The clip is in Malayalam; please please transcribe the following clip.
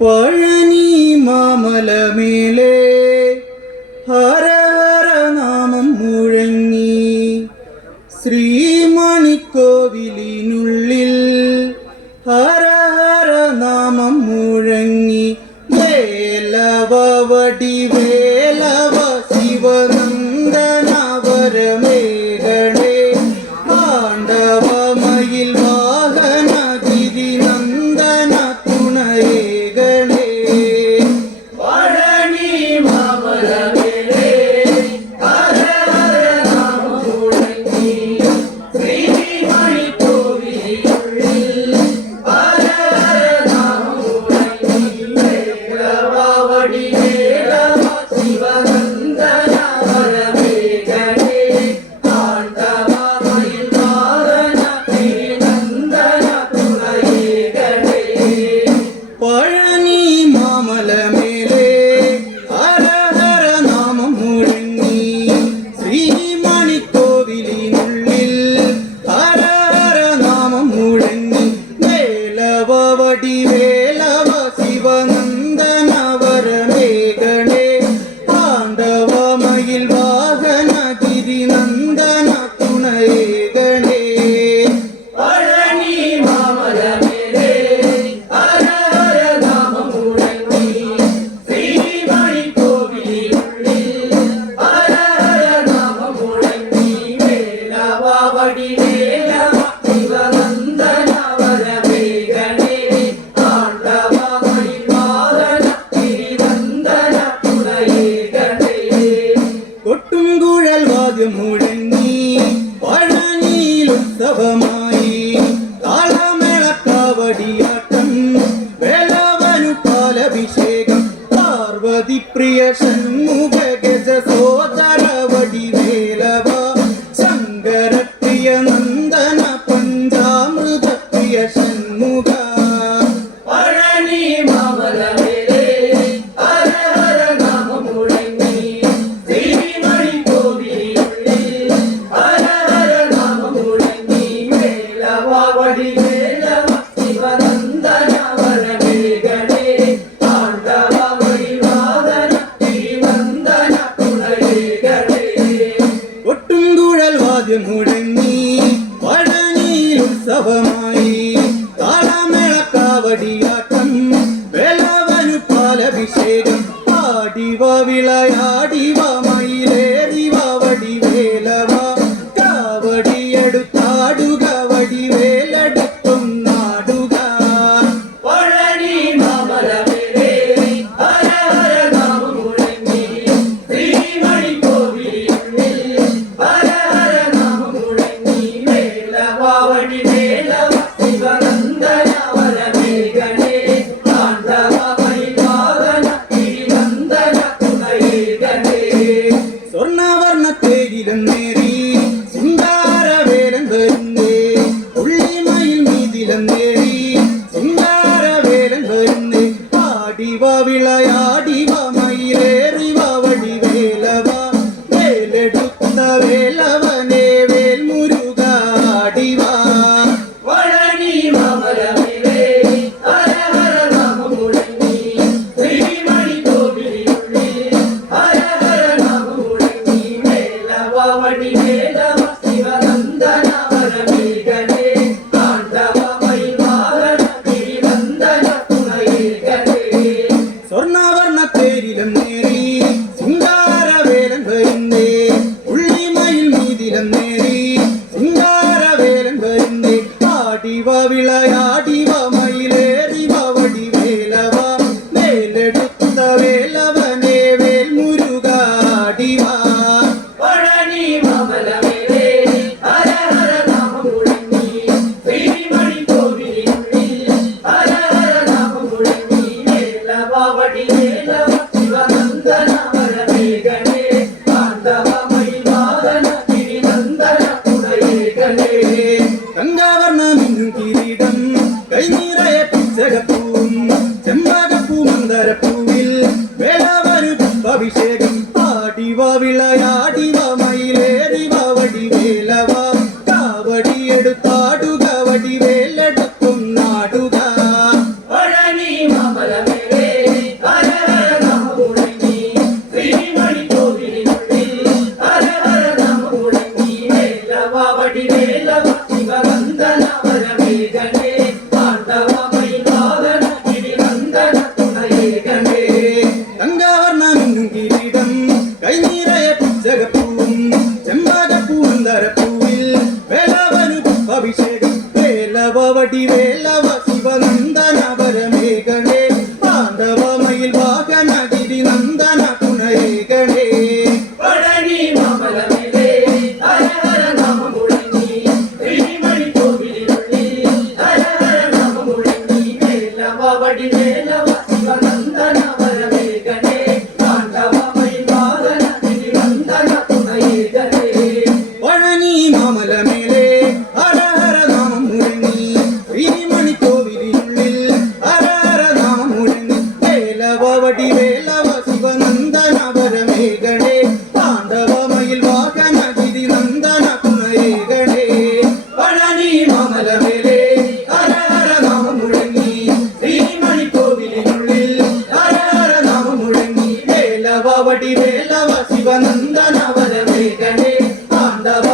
പഴനി മാമലമേലെ ഹര ഹര നാമം മുഴങ്ങി ശ്രീമണിക്കോവിലിനുള്ളിൽ ഹര ഹര നാമം മുഴങ്ങി വേലവ വടിവേലവ ശിവനന്ദന വരമേഘണേ പാണ്ഡവമയിൽ വാഹന ഗിരിനന്ദന തുണയേകണേ പഴനി മാമലമേലെ ഹര ഹര നാമം മുഴങ്ങി ശ്രീമണിക്കോവിലിനുള്ളിൽ ഹര ഹര നാമം മുഴങ്ങി വേലവ വടിവേലവ ശിവനന്ദന വരമേഘണേ പാണ്ഡവമയിൽ വാഹന ഗിരിനന്ദന തുണയേകണേ പഴനി മാമലമേലെ ഹര ഹര നാമം മുഴങ്ങി ശ്രീമണിക്കോവിലിനുള്ളിൽ ഹര ഹര നാമം മുഴങ്ങി വേലവ വടിവേലവ ശിവനന്ദന വരമേഘണേ പാണ്ഡവമയിൽ വാഹന ഗിരിനന്ദന തുണയേകണേ പഴനി മാമലമേലെ ഹര ഹര നാമം മുഴങ്ങി ശ്രീമണിക്കോവിലിനുള്ളിൽ ഹര ഹര നാമം മുഴങ്ങി വേലവ വടിവേലവ ശിവനന്ദന വരമേഘണേ പാണ്ഡവമയിൽ വാഹന ഗിരിനന്ദന തുണയേകണേ കൊട്ടും കുഴൽ വാദ്യം മുഴങ്ങി പഴനിയിൽ ഉത്സവമായി താളമേളക്കാവടിയാട്ടം വേലവനു പാലഭിഷേകം പാർവതി പ്രിയ ഷൺമുഖ ഗജ സോദര വടിവേലവ ശങ്കര പ്രിയ നന്ദന പഞ്ചാമൃത പ്രിയ ഷൺമുഖ പഴനി മാമലമേലെ ഹര ഹര നാമം മുഴങ്ങി ശ്രീമണിക്കോവിലിനുള്ളിൽ ഹര ഹര നാമം മുഴങ്ങി വേലവ വടിവേലവ ശിവനന്ദന വരമേഘണേ പാണ്ഡവമയിൽ വാഹന ഗിരിനന്ദന തുണയേകണേ ഒട്ടും കുഴൽ വാദ്യം മുഴങ്ങി പഴനിയിൽ ഉത്സവമായി താളമേളക്കാവടിയാട്ടം വേലവനു പാലഭിഷേകം ആടിവ വിളയാടിവ മയിലേറിവ വടിവേലവ കാവടിയെടുത്താടുക വടിവേലെടുത്തും നാടുക പഴനി മാമലമേലെ ഹര ഹര നാമം മുഴങ്ങി ശ്രീമണിക്കോവിലിനുള്ളിൽ ഹര ഹര നാമം മുഴങ്ങി വേലവ വടിവേലവ ശിവനന്ദന വരമേഘണേ പാണ്ഡവമയിൽ വാഹന ഗിരിനന്ദന തുണയേകണേ സ്വർണ്ണവർണ്ണ തേരിലെന്നേറി സിംഗാരവേലൻ വരുന്നേ ഉള്ളിമയിൽ മീതിലെന്നേറി സിംഗാരവേലൻ വരുന്നേ ആടിവ വിളയാടിവ മയിലേറിവ വടിവേലവ വേലെടുത്ത വേലവനേ വേൽമുരുക ആടിവ പഴനി മാമലമേലെ ഹര ഹര നാമം മുഴങ്ങി ശ്രീമണിക്കോവിലിനുള്ളിൽ ഹര ഹര നാമം മുഴങ്ങി വേലവ വടിവേലവ ശിവനന്ദന വരമേഘണേ പാണ്ഡവമയിൽ വാഹന ഗിരിനന്ദന തുണയേകണേ സ്വർണ്ണവർണ്ണ തേരിലെന്നേറി സിംഗാരവേലൻ വരുന്നേ ഉള്ളിമയിൽ മീതിലെന്നേറി സിംഗാരവേലൻ വരുന്നേ ആടിവ വിളയാടിവ മയിലേറിവ വടിവേലവ വേലെടുത്ത വേലവനേ വേൽമുരുക ആടിവ പഴനി മാമലമേലെ ഹര ഹര നാമം മുഴങ്ങി ശ്രീമണിക്കോവിലിനുള്ളിൽ ഹര ഹര നാമം മുഴങ്ങി വേലവ വടിവേലവ ശിവനന്ദന വരമേഘണേ പാണ്ഡവമയിൽ വാഹന ഗിരിനന്ദന തുണയേകണേ ഗംഗാവർണ്ണമിന്നും കിരീടം കൈനിറയ പിച്ചകപ്പൂവും ചെമ്പകപ്പൂ മന്ദരപ്പൂവിൽ വേലവനു അഭിഷേകം ആടിവ വിളയാടിവ മയിലേറിവ വടിവേലവ കാവടിയെടുത്താടുക വടിവേലെടുത്തും നാടുക പഴനി മാമലമേലെ மேகனே தாண்டவமயில் வாகன கிரிநந்தன துணையேகனே தங்கவர்ணமெங்கும் கிரீடம் கை நிறைய பிச்சகப்பூவும் செம்பாகப்பூ மந்தரப்பூவில் வேலவனு அபிஷேகம் வேலவடி வேலவ சிவநந்தன வரமேகனே தாண்டவமயில் வாகன கிரிநந்தன துணையேகனே பழனி மாமலமிலே ஹர ஹர நாம முழங்கி திருமணி கோவிலினுள்ளே ஹர ஹர நாம முழங்கி வேலவடி வேலவ சிவநந்தன வரமேகனே தாண்டவமயில் வாகன கிரிநந்தன துணையேகனே பழனி மாமல மேலே ஹர ஹர நாமம் முழங்கி ஸ்ரீமணி கோவிலினுள்ளில் ஹர ஹர நாமம் முழங்கி வேலவடி வேலவ சிவநந்தன வரமேகனே தாண்டவமயில் வாகன கிரிநந்தன துணையேகனே பழனி மாமல மேலே ஹர ஹர நாம முழங்கி ஸ்ரீமணி கோவிலினுள்ளில் ஹர ஹர நாம முழங்கி வேலவடி வேலவ சிவநந்தன வரமேகனே தாண்டவ